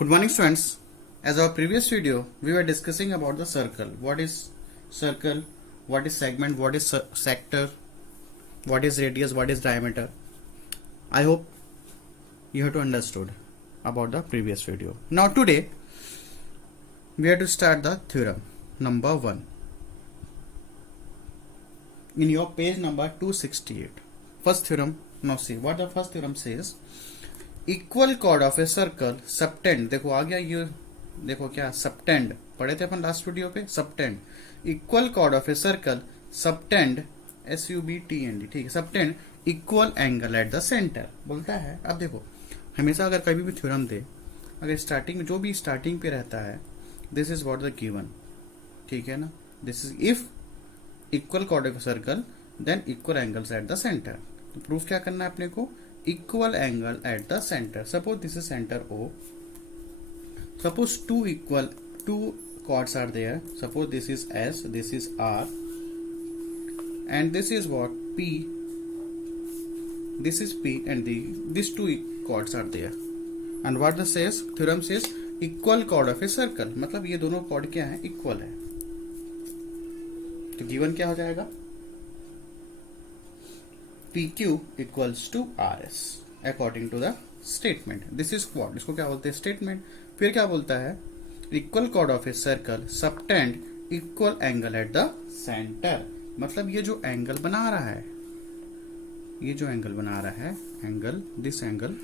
Good morning, students. As our previous video, we were discussing about the circle. What is circle? What is segment? What is sector? What is radius? What is diameter? I hope you have to understood about the previous video. Now today, we have to start the theorem number 1 in your page number 268. First theorem. Now see what the first theorem says. Equal chords of a circle subtend, देखो आ गया ये, देखो क्या subtend पढ़े थे अपन last video पे, subtend equal chords of a circle subtend SUBTND, ठीक है, subtend equal angle eight the centre बोलता है। अब देखो हमेशा अगर कभी भी थ्योरम दे, अगर स्टार्टिंग जो भी स्टार्टिंग पे रहता है, this is what the given, ठीक है ना, this is if equal chords of a circle than equal angles at the centre. तो प्रूफ क्या करना है अपने को, equal angle at the center. Suppose this is center O. Suppose two chords are there. Suppose this is S, this is R, and this is what P. This is P, and these two chords are there. And what the theorem says equal chord of a circle. मतलब ये दोनों chord क्या है, equal है। तो given क्या हो जाएगा, PQ equals to RS according to the statement. This is what, इसको क्या बोलते हैं, स्टेटमेंट। फिर क्या बोलता है, equal chords of a circle subtend equal angle eight the centre. मतलब ये जो एंगल बना रहा है, ये जो एंगल बना रहा है, एंगल दिस एंगल,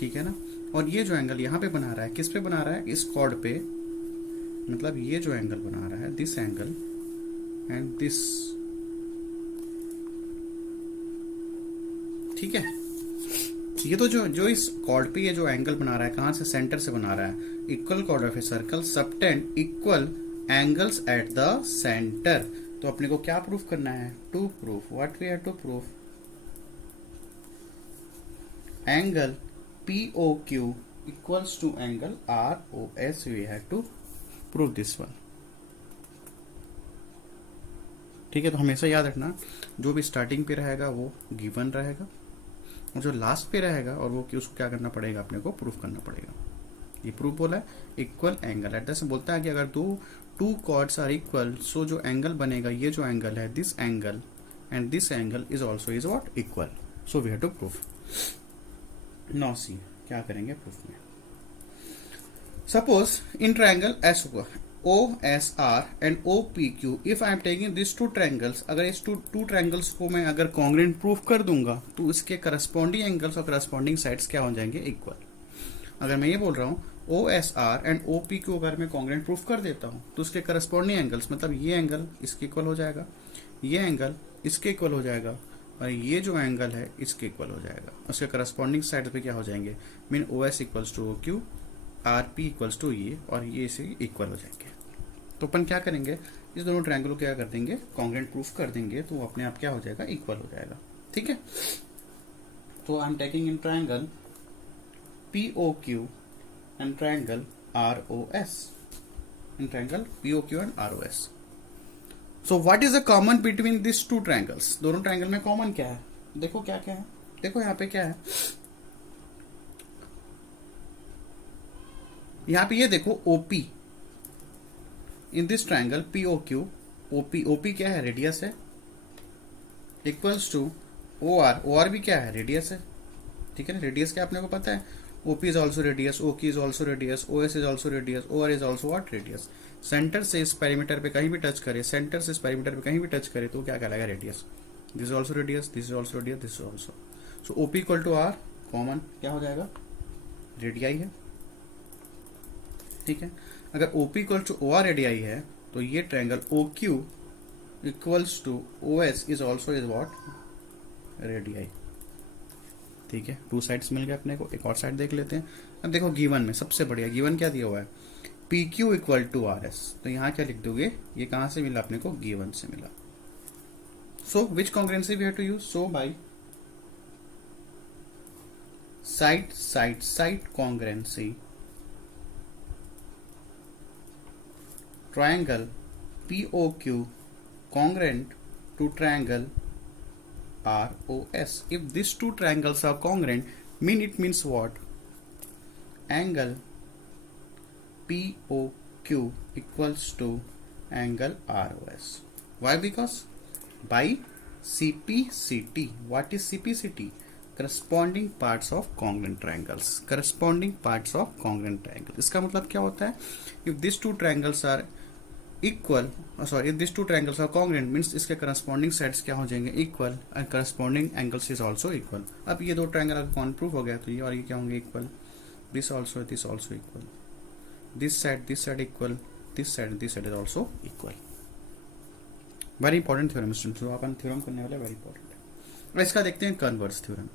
ठीक है ना, और ये जो एंगल यहाँ पे बना रहा है, किस पे बना रहा है, इस कॉर्ड पे। मतलब ये जो एंगल बना रहा है, दिस एंगल एंड दिस, ठीक है। ये तो जो इस कॉर्ड पे ये जो एंगल बना रहा है, कहां से, सेंटर से बना रहा है। Equal chords of a circle subtend equal angles at the centre. तो अपने को क्या प्रूफ करना है, to proof what we have to proof, angle POQ equals to angle ROS। We have to proof this one, ठीक है। तो हमेशा याद रखना, जो भी स्टार्टिंग पे रहेगा वो गिवन रहेगा, और जो लास्ट पे रहेगा और वो कि उसको क्या करना पड़ेगा, अपने को प्रूफ करना पड़ेगा। ये प्रूफ बोला है, इक्वल एंगल एट द, बोलता है कि अगर two chords are equal, so जो एंगल बनेगा, ये जो एंगल है, this angle and this angle is also is what, equal. So we have to proof. Now see क्या करेंगे प्रूफ में। Suppose in triangle OSR and OPQ, if I am taking these two triangles, अगर इस two triangles को मैं अगर congruent proof कर दूंगा, तो इसके करस्पॉन्डिंग एंगल्स और करस्पॉन्डिंग साइड्स क्या हो जाएंगे, इक्वल। अगर मैं ये बोल रहा हूँ OSR एंड OPQ अगर मैं कॉन्ग्रेंट प्रूफ कर देता हूँ, तो उसके करस्पॉन्डिंग एंगल्स, मतलब ये एंगल इसके इक्वल हो जाएगा, ये एंगल इसके इक्वल हो जाएगा, और ये जो एंगल है इसके इक्वल हो जाएगा। उसके करस्पॉन्डिंग साइड पे क्या हो जाएंगे, mean OS equals to OQ, RP equals to ये, और ये इसे इक्वल हो जाएंगे। तो अपन क्या करेंगे, इस दोनों ट्रायंगल को क्या कर देंगे, कॉन्ग्रेंट प्रूफ कर देंगे, तो अपने आप क्या हो जाएगा, इक्वल हो जाएगा, ठीक है। तो I am taking in triangle POQ and triangle ROS, in triangle POQ and ROS। So what is the common between this two triangles, दोनों ट्रायंगल में कॉमन क्या है, देखो क्या क्या है, देखो यहाँ पे क्या है, यहाँ पे ये देखो OP in this triangle POQ, OP क्या है, रेडियस है, इक्वल्स टू OR भी क्या है, रेडियस है, ठीक है ना। रेडियस क्या अपने को पता है, OP is also radius, OQ is also radius, OS is also radius, OR is also what, radius. Centre से इस पेरीमीटर पे कहीं भी टच करे, सेंटर से इस पेरीमीटर पे कहीं भी टच करे, तो क्या कहलाएगा, radius. This is also radius, this is also radius, this is also. So OP equal to R, common क्या हो जाएगा, रेडियाई है, ठीक है। अगर OP equal to OR radii है, तो ये triangle OQ equals to OS is also is what, radii, ठीक है। टू साइड्स मिल गए अपने को। एक और साइड देख लेते हैं। अब देखो गिवन में सबसे बढ़िया गिवन क्या दिया हुआ है, PQ इक्वल टू RS। तो यहाँ क्या लिख दोगे, ये कहां से मिला अपने को, गिवन से मिला। So which congruency we have to use, so by side congruency, triangle POQ congruent to triangle ROS. If these two triangles are congruent, it means what? Angle P O Q equals to angle R O S. Why? Because by CPCT. What is CPCT? Corresponding parts of congruent triangles. Corresponding parts of congruent triangle. इसका मतलब क्या होता है? If these two triangles are equal, if these two triangles are congruent means इसके corresponding sides क्या हो जाएंगे? Equal and corresponding angles is also equal. अब ये दो triangle अगर कौन प्रूफ हो गया तो ये और ये क्या होंगे? Equal. This also equal. This side equal. This side is also equal. Very important theorem students, जो अपन थ्योरम करने वाले वेरी इंपॉर्टेंट है. और इसका देखते हैं कन्वर्स थ्योरम.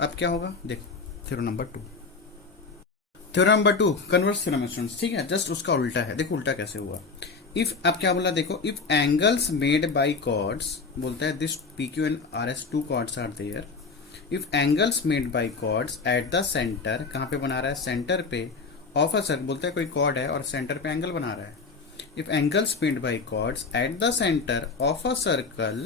अब क्या होगा देखो, theorem number 2 converse theorem students. ठीक है, जस्ट उसका उल्टा है. देखो उल्टा कैसे हुआ. इफ अब क्या बोला देखो, if angles made by chords, बोलता है this P Q and R S two chords are there. If angles made by chords at the centre, कहाँ पे बना रहा है? सेंटर पे. ऑफ अ सर्कल, बोलता है कोई कॉर्ड है और सेंटर पे एंगल बना रहा है. If angles made by chords at the center of a circle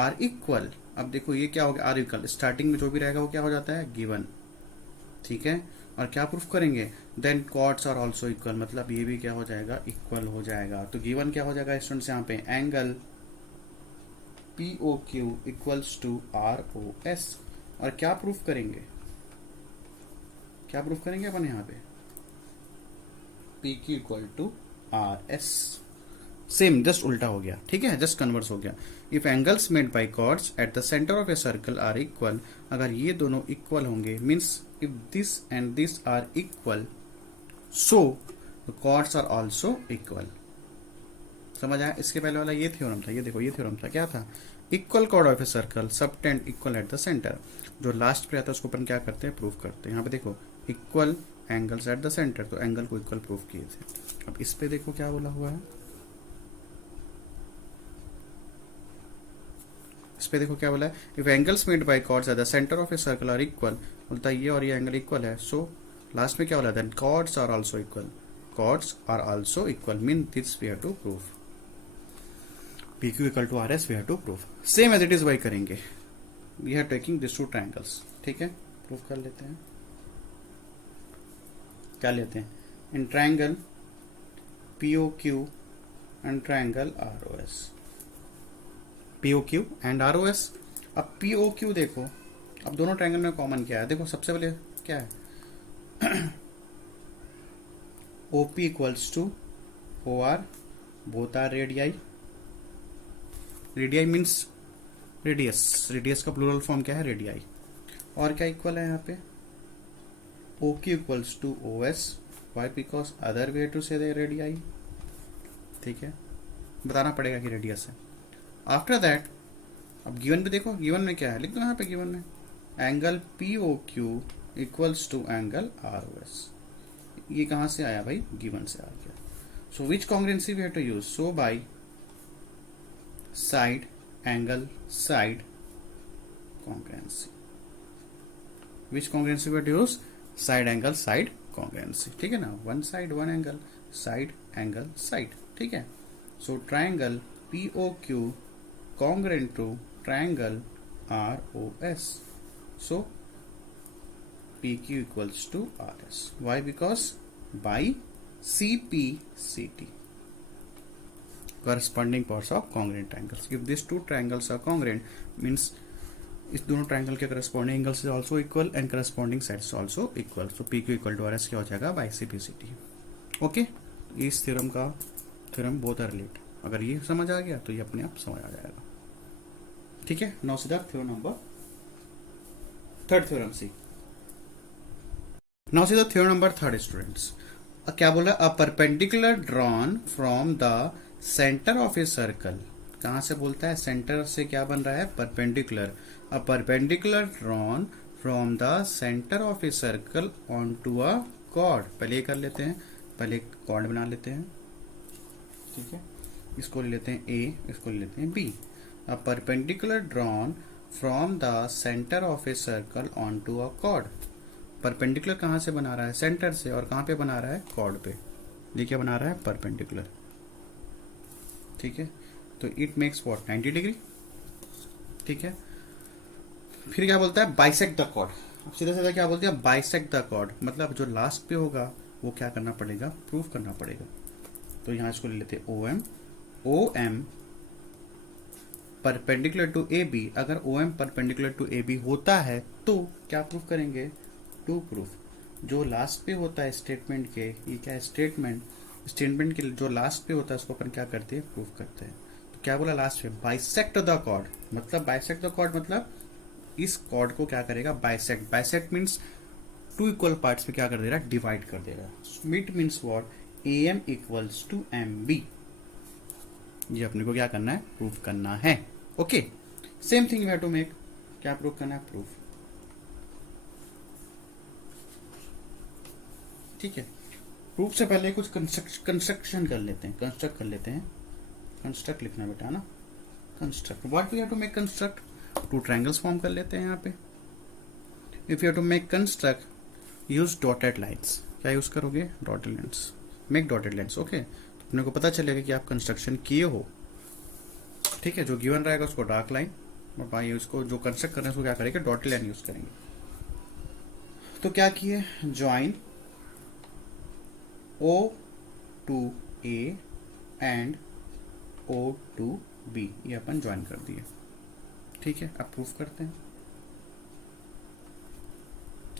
are equal. अब देखो ये क्या हो गया? Are equal. स्टार्टिंग में जो भी रहेगा वो क्या हो जाता है? गिवन. ठीक है, और क्या प्रूफ करेंगे? Then chords are also equal, मतलब ये भी क्या हो जाएगा? इक्वल हो जाएगा. तो गिवन क्या हो जाएगा स्टूडेंट्स यहाँ पे? Angle P O Q equals to R O S. और क्या प्रूफ करेंगे? अपन यहाँ पे P Q equal to R S. Same, just उल्टा हो गया. ठीक है, जस्ट कन्वर्स हो गया. If angles made by chords at the centre of a circle are equal, अगर ये दोनों इक्वल होंगे means if this and this are equal, so the chords are also equal. समझ आया? इसके पहले वाला ये थ्योरम था. ये देखो ये थ्योरम था, क्या था? Equal chords of a circle subtend equal eight the centre. जो लास्ट पे आता है उसको अपन क्या करते हैं? प्रूफ करते हैं. यहाँ पे देखो equal angles at the centre, तो एंगल को इक्वल प्रूफ किए थे. अब इस पे देखो क्या बोला हुआ है. इस पे देखो क्या बोला है. If angles made by chords at the centre of a circle are equal, बोलता है ये और ये एंगल इक्वल है. सो लास्ट में क्या बोला? Then chords are also equal. Mean this we have to prove. P Q equal to R S we have to prove. Same as it is why करेंगे. We are taking this two triangles. ठीक है, prove कर लेते हैं. क्या लेते हैं? In triangle POQ and triangle ROS. POQ and ROS. अब POQ देखो, अब दोनों ट्रायंगल में कॉमन क्या है? देखो सबसे पहले क्या है? OP equals to OR, both are radii. Radii means radius का प्लूरल फॉर्म क्या है? रेडियाई. और क्या इक्वल है यहाँ पे? OQ equals to OS. Why? Because other way to say the radii. ठीक है, बताना पड़ेगा कि रेडियस है. आफ्टर दैट अब गिवन पे देखो, गिवन में क्या है? लिख दो यहाँ पे गिवन में angle P O Q equals to angle R O S. ये कहाँ से आया भाई? गिवन से आ गया. So which congruency we have to use? So by side angle side congruency. Which congruency we have to use? Side angle side congruency. ठीक है ना, one side one angle, side angle side. ठीक है, so triangle P O Q congruent to triangle R O S. So P Q equals to R S. Why? Because by CPCT, corresponding parts of congruent triangles. If these two triangles are congruent means इस दोनों triangle के corresponding angles is also equal and corresponding sides also equal. So P Q equal to R S क्या हो जाएगा? By CPCT. Okay, इस theorem का theorem बहुत relate. अगर ये समझ आ गया तो ये अपने आप समझ आ जाएगा. ठीक है, नाउ सीधा थ्योरम नंबर थर्ड. थ्योरम सी. नाउ सीधा थ्योरम नंबर थर्ड स्टूडेंट्स. क्या बोल रहा है? अ perpendicular drawn from the centre of a circle. कहां से बोलता है? सेंटर से क्या बन रहा है? Perpendicular. A perpendicular drawn from the centre of a circle on to a chord. पहले ये कर लेते हैं, पहले कॉर्ड बना लेते हैं. ठीक है, इसको ले लेते हैं A, इसको ले लेते हैं B. A perpendicular drawn from the centre of a circle on to a chord. Perpendicular कहां से बना रहा है? सेंटर से. और कहां पे बना रहा है? कॉर्ड पे. ये क्या बना रहा है? परपेंडिकुलर. ठीक है, तो इट मेक्स व्हाट? 90 डिग्री. ठीक है, फिर क्या बोलता है? Bisect the chord. सीधा सीधा क्या बोलते हैं, बाइसेक्ट द कॉर्ड, मतलब जो लास्ट पे होगा वो क्या करना पड़ेगा, प्रूव करना पड़ेगा। तो यहाँ इसको ले लेते हैं O M perpendicular to A B. अगर O M perpendicular to A B होता है तो क्या प्रूफ करेंगे, टू प्रूफ। जो लास्ट पे होता है स्टेटमेंट के, ये क्या है स्टेटमेंट के जो लास्ट पे होता है उसको अपन क्या करते हैं, प्रूफ करते हैं। तो क्या बोला लास्ट में, बाइसेक्ट द कॉर्ड, मतलब बाइसेक्ट द कॉर्ड मतलब इस कॉर्ड को क्या करेगा, bisect. Bisect means two equal parts में क्या कर दे रहा है, डिवाइड कर दे रहा है। It means what, A M equals to M B. ये अपने को क्या करना है, प्रूफ करना है। Okay, same thing we have to make, क्या प्रूफ करना है, प्रूफ। ठीक है, प्रूफ से पहले कुछ कंस्ट्रक्शन कर लेते हैं, कंस्ट्रक्ट कर लेते हैं। कंस्ट्रक्ट लिखना बेटा है ना, construct. What we have to make construct, two triangles form कर लेते हैं यहाँ पे। If you have to make construct use dotted lines. क्या यूज करोगे, dotted lines, make dotted lines. Okay, तो अपने को पता चलेगा कि आप कंस्ट्रक्शन किए हो। ठीक है, जो गिवन रहेगा उसको डार्क लाइन, और भाई उसको जो कंस्ट्रक्ट करना है उसको क्या करेंगे, डॉटेड लाइन यूज करेंगे। तो क्या किए, join O to A and O to B, ये अपन ज्वाइन कर दिए। ठीक है, अब प्रूफ करते हैं।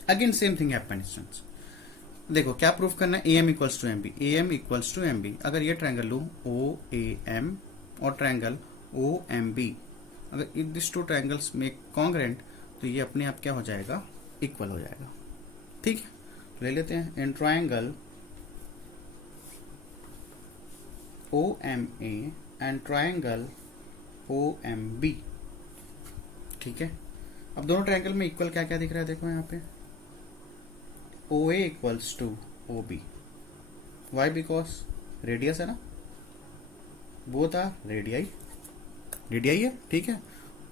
Again same thing happen. देखो क्या प्रूफ करना है, A M equals to M B, A M equals to M B. अगर ये ट्रायंगल लूँ ओ ए एम और ट्रायंगल ओ एम बी, अगर this two triangles make congruent तो ये अपने आप क्या हो जाएगा, इक्वल हो जाएगा। ठीक है, तो ले लेते हैं in triangle OMA and triangle OMB। ठीक है, अब दोनों ट्रायंगल में इक्वल क्या क्या दिख रहा है, देखो यहाँ पे OA equals to OB। Why, because radius है ना, बोथ आर रेडियाई, रेडियाई है। ठीक है,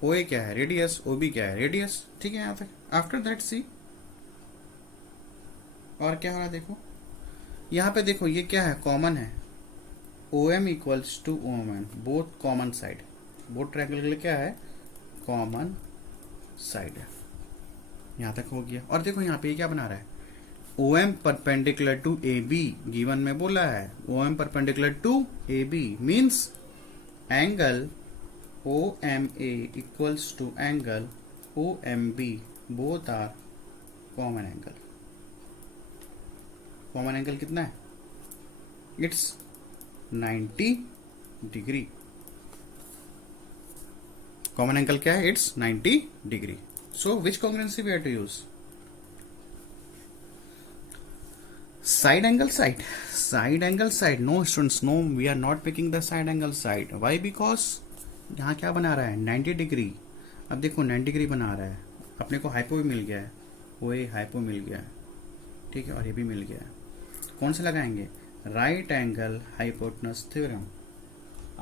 OA क्या है, रेडियस, OB क्या है, रेडियस। ठीक है, यहाँ तक। आफ्टर दैट सी, और क्या हो रहा है देखो, यहाँ पे देखो ये क्या है, कॉमन है। OM equals to OM, both common side, both triangle के लिए क्या है, कॉमन साइड है। यहाँ तक हो गया। और देखो यहाँ पे क्या बना रहा है, OM perpendicular to AB, given में बोला है OM perpendicular to AB means angle OMA equals to angle OMB, both are common angle. Common angle कितना है, इट्स 90 डिग्री। कॉमन एंगल क्या है, it's 90 degree. So which congruency we have to use, side angle side, side angle side. No students, no, we are not picking the side angle side. Why, because यहाँ क्या बना रहा है, 90 degree. अब देखो 90 degree बना रहा है, अपने को हाइपो भी मिल गया है, वो हाइपो मिल गया है। ठीक है, और ये भी मिल गया है। कौन से लगाएंगे, right angle hypotenuse theorem,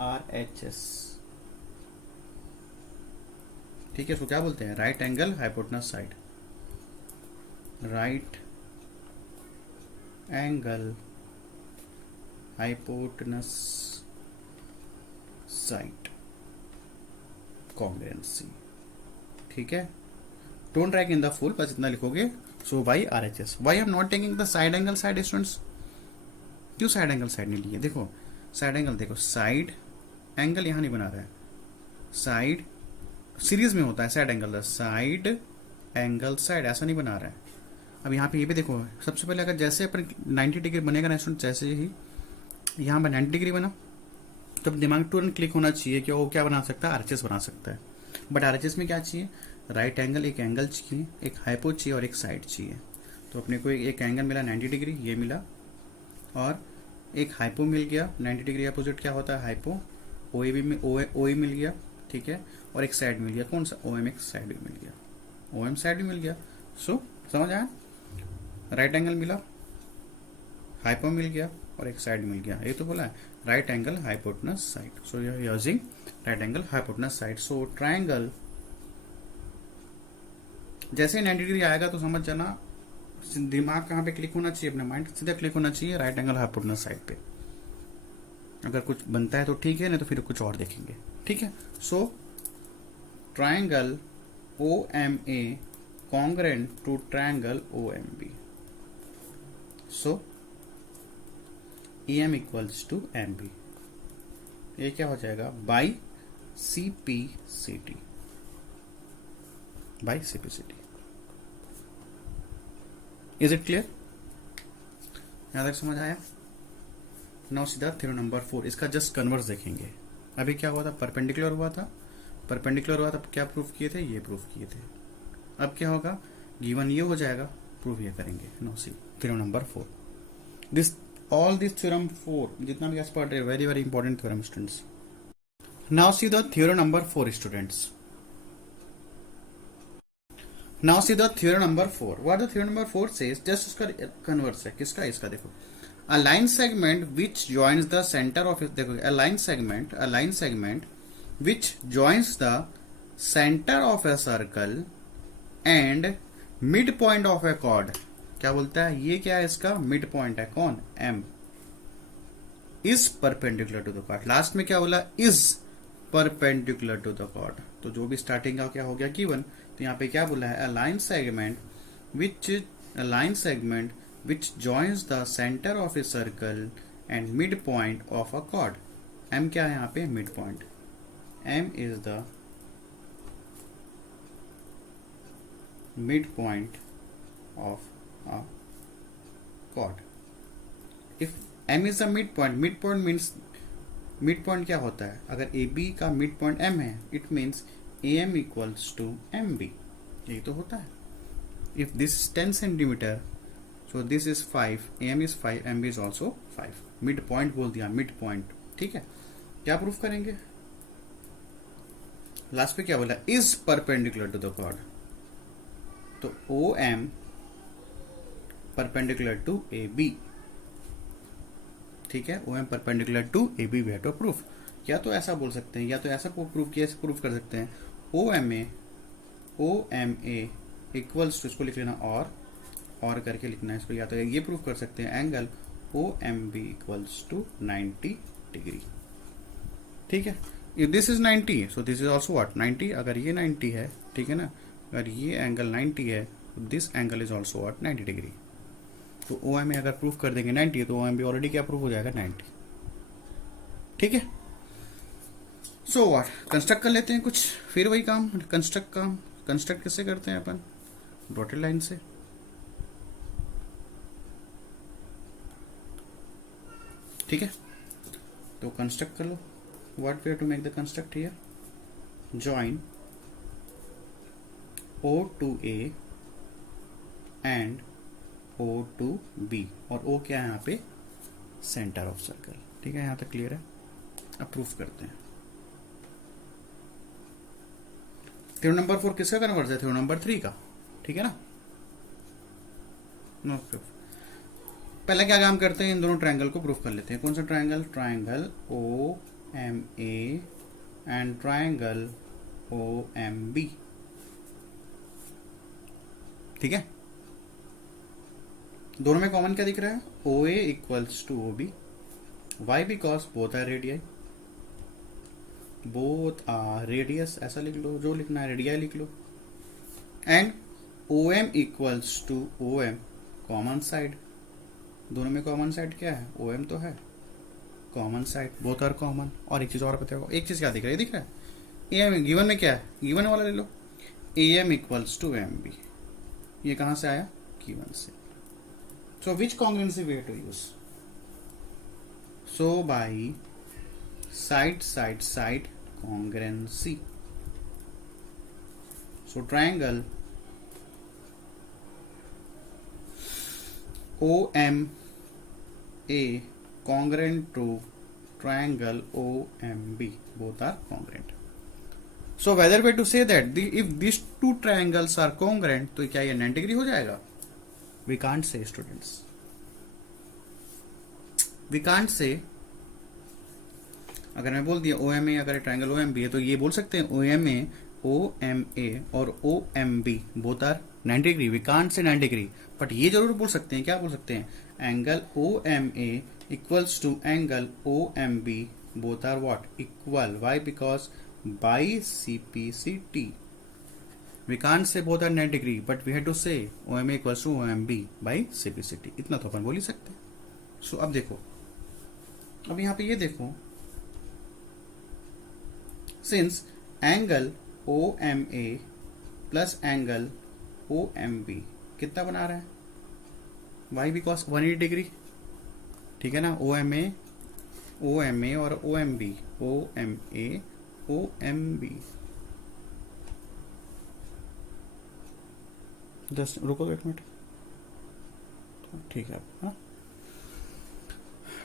RHS। ठीक है, इसको क्या बोलते हैं, right angle hypotenuse side, right angle hypotenuse side congruency. ठीक है, don't write in the full, बस इतना लिखोगे। So why RHS, why I am not taking the side angle side students. क्यों साइड एंगल साइड नहीं लिए, देखो साइड एंगल, देखो साइड एंगल यहाँ नहीं बना रहा है, साइड सीरीज में होता है side angle, side angle side ऐसा नहीं बना रहा है। अब यहाँ पे ये भी देखो, सबसे पहले अगर जैसे अपन 90 डिग्री बनेगा ना स्टूडेंट, जैसे ही यहाँ पर 90 डिग्री बना तब दिमाग तुरंत क्लिक होना चाहिए कि वो क्या बना सकता है, RHS बना सकता है। बट RHS में क्या चाहिए, राइट एंगल, एक एंगल चाहिए, एक हाइपो चाहिए और एक साइड चाहिए। तो अपने को एक एंगल मिला 90 डिग्री, ये मिला, और एक हाइपो मिल गया 90 डिग्री अपोजिट क्या होता है, हाइपो। OA में OA मिल गया। ठीक है, और एक साइड मिल गया, कौन सा, OM, एक साइड भी मिल गया, OM साइड भी मिल गया। सो समझ आया, राइट एंगल मिला, हाइपो मिल गया और एक साइड मिल गया। ये तो बोला है right angle hypotenuse side. So you are using right angle hypotenuse side. So triangle जैसे 90 डिग्री आएगा तो समझ जाना, दिमाग कहाँ पे क्लिक होना चाहिए, अपने माइंड सीधा क्लिक होना चाहिए राइट एंगल हाइपोटेनस साइड पे। अगर कुछ बनता है तो ठीक है, नहीं तो फिर कुछ और देखेंगे। ठीक है, so triangle OMA congruent to triangle OMB. So EM equals to MB. ये क्या हो जाएगा? By CPCT. By CPCT. Is it clear? यहां तक समझ आया? नाउ सीधा थ्योरम नंबर 4, इसका जस्ट कन्वर्स देखेंगे. अभी क्या हुआ था? परपेंडिकुलर हुआ था. परपेंडिकुलर हुआ था, क्या प्रूफ किए थे? ये प्रूफ किए थे. अब क्या होगा? गिवन ये हो जाएगा, प्रूफ ये करेंगे. No see theorem number 4. This all this theorem 4 जितना भी एक्सपर्ट है, very very important theorem students. Now see the theorem number 4 students. Now see the theorem number 4. What the theorem number 4 says, just उसका converse है. किसका? इसका. देखो, a line segment which joins the center of it. देखो, a line segment which joins the center of a circle and midpoint of a chord. क्या बोलता है? ये क्या है? इसका मिड पॉइंट है. कौन? M. is perpendicular to the chord. Last में क्या बोला? is perpendicular to the chord. तो जो भी स्टार्टिंग का क्या हो गया? गिवन. तो यहाँ पे क्या बोला है? a line segment which joins the center of a circle and midpoint of a chord. M क्या है यहाँ पे? midpoint. M is the midpoint of a chord. If M is the midpoint means midpoint क्या होता है? अगर AB का midpoint M है, it means AM equals to MB. यही तो होता है. If this is 10 centimeter, so this is 5, AM is 5, MB is also 5. Mid point बोल दिया, मिड पॉइंट. ठीक है, क्या प्रूफ करेंगे? लास्ट पे क्या बोला? Is perpendicular to the chord. तो OM परपेंडिकुलर टू AB. ठीक है, OM perpendicular to AB we have to proof. या तो ऐसा बोल सकते हैं, या तो ऐसा प्रूफ किया, प्रूफ कर सकते हैं. OMA इक्वल्स टू, इसको लिख लेना और करके लिखना है इसको. या तो ये प्रूफ कर सकते हैं, angle OMB equals to 90 degree. ठीक है, if this is 90, so this is also what? 90. अगर ये 90 है, ठीक है ना, अगर ये एंगल 90 है, तो this angle is also what? 90 degree. तो OMA अगर प्रूफ कर देंगे 90, तो OMB ऑलरेडी क्या प्रूफ हो जाएगा? 90. ठीक है, सो व्हाट, कंस्ट्रक्ट कर लेते हैं कुछ. फिर वही काम, कंस्ट्रक्ट किससे करते हैं अपन? डॉटेड लाइन से. ठीक है, तो कंस्ट्रक्ट कर लो. What we have to make the construct here? Join O to A and O to B. और O क्या है यहाँ पे? Centre of circle. ठीक है, यहाँ तक क्लियर है? अब प्रूफ करते हैं. थ्योरम नंबर 4 किसका कन्वर्स है? थ्योरम नंबर 3 का. ठीक है ना? No proof. पहले क्या काम करते हैं? इन दोनों ट्रायंगल को प्रूफ कर लेते हैं. कौन सा triangle? Triangle OMA and triangle OMB. ठीक है, दोनों में कॉमन क्या दिख रहा है? OA equals to OB. Why? Because both are radii. Both are radius, ऐसा लिख लो, जो लिखना है रेडियाई लिख लो. And OM equals to OM, common side. दोनों में कॉमन साइड क्या है? OM तो है common side. Both are common. और एक चीज और बताओ, एक चीज क्या दिख रहा है? दिख रहा है AM. गिवन में क्या है? गिवन वाला ले लो. AM equals to MB. ये कहां से आया? गिवन से. So which congruency we to use? So by side congruency. So triangle OMA congruent to triangle OMB. Both are congruent. So whether way to say that if these two triangles are congruent, तो क्या ये 90 degree हो जाएगा? We can't say, students. We can't say. अगर मैं बोल दिया OMA अगर ट्रायंगल OMB है, तो ये बोल सकते हैं OMA और OMB both are 90 degree. We can't say 90 degree. But ये जरूर बोल सकते हैं. क्या बोल सकते हैं? Angle OMA equals to angle OMB both are what? Equal. Why? Because by CPCT. We can't say both are 90 degree, but we have to say OMA equals to OMB by CPCT, इतना तो अपन बोल ही सकते हैं. सो अब देखो, अब यहाँ पे ये देखो, since angle OMA plus angle OMB कितना बना रहा है, वाई बिकॉज 180 डिग्री. ठीक है ना, OMA और OMB, OMB. जस्ट रुको 1 मिनट. ठीक है, हाँ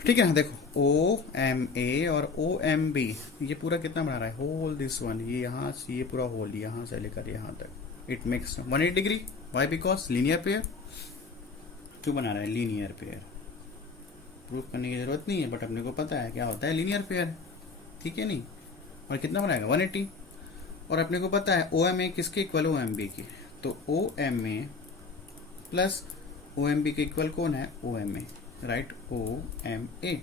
ठीक है ना. देखो OMA और OMB ये पूरा कितना बना रहा है, होल दिस वन, ये यहाँ से ये पूरा होल यहाँ से लेकर यहाँ तक, it makes 180 degree. Why because linear pair. क्यों बना रहा है, लीनियर पेयर. प्रूफ करने की जरूरत नहीं है, बट अपने को पता है क्या होता है लीनियर पेयर. ठीक है नहीं. और कितना बनाएगा 180. और अपने को पता है OMA किसके इक्वल, OMB की. तो OMA प्लस OMB के इक्वल कौन है, OMA, राइट, OMA.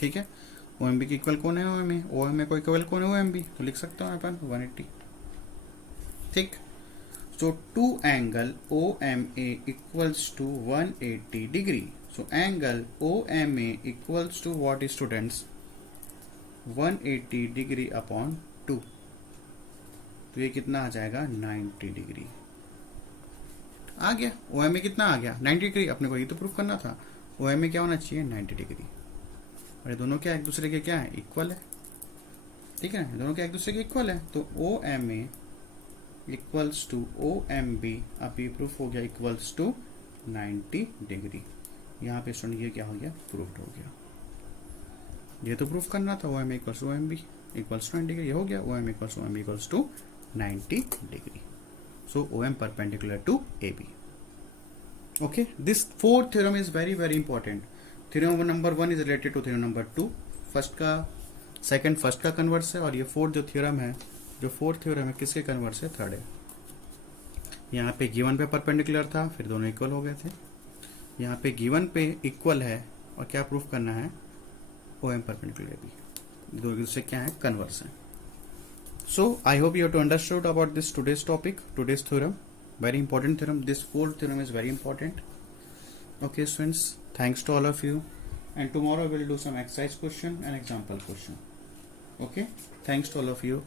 ठीक है, OMB के इक्वल कौन है, OMA को इक्वल कौन है, OMB. तो लिख सकता हूँ अपन 180. ठीक. So two angle OMA equals to 180 degree. So angle OMA equals to what, students? 180 degree upon 2. तो ये कितना आ जाएगा, 90 डिग्री. आ गया. OMA कितना आ गया, 90 डिग्री. अपने को ये तो प्रूफ करना था. OMA क्या होना चाहिए, 90 डिग्री. और ये दोनों क्या एक दूसरे के क्या है, इक्वल है. ठीक है ना, दोनों क्या एक दूसरे के इक्वल है. तो OMA इक्वल्स टू OMB, अब ये प्रूफ हो गया, इक्वल्स टू 90 डिग्री. यहाँ पे स्टूडेंट ये क्या हो गया, प्रूफ हो गया. ये तो प्रूफ करना था, OMA equals to OMB equals to 90 degree. ये हो गया, OMA equals to OMB equals to 90 degree. So OM perpendicular to AB. Okay, this fourth theorem is very very important. Theorem number 1 is related to theorem number 2. First का कन्वर्स है, और ये fourth जो theorem है, जो फोर्थ थ्योरम है किसके कन्वर्स है, थर्ड है. यहाँ पे गिवन पे परपेंडिकुलर था, फिर दोनों इक्वल हो गए थे. यहाँ पे गिवन पे इक्वल है, और क्या प्रूफ करना है, OM परपेंडिकुलर भी. दो दूसरे क्या है, कन्वर्स है. So I hope you have to understood about this today's topic, today's theorem. Very important theorem. This fourth theorem is very important. Okay students, thanks to all of you, and tomorrow we will do some exercise question and example question. Okay, thanks to all of you.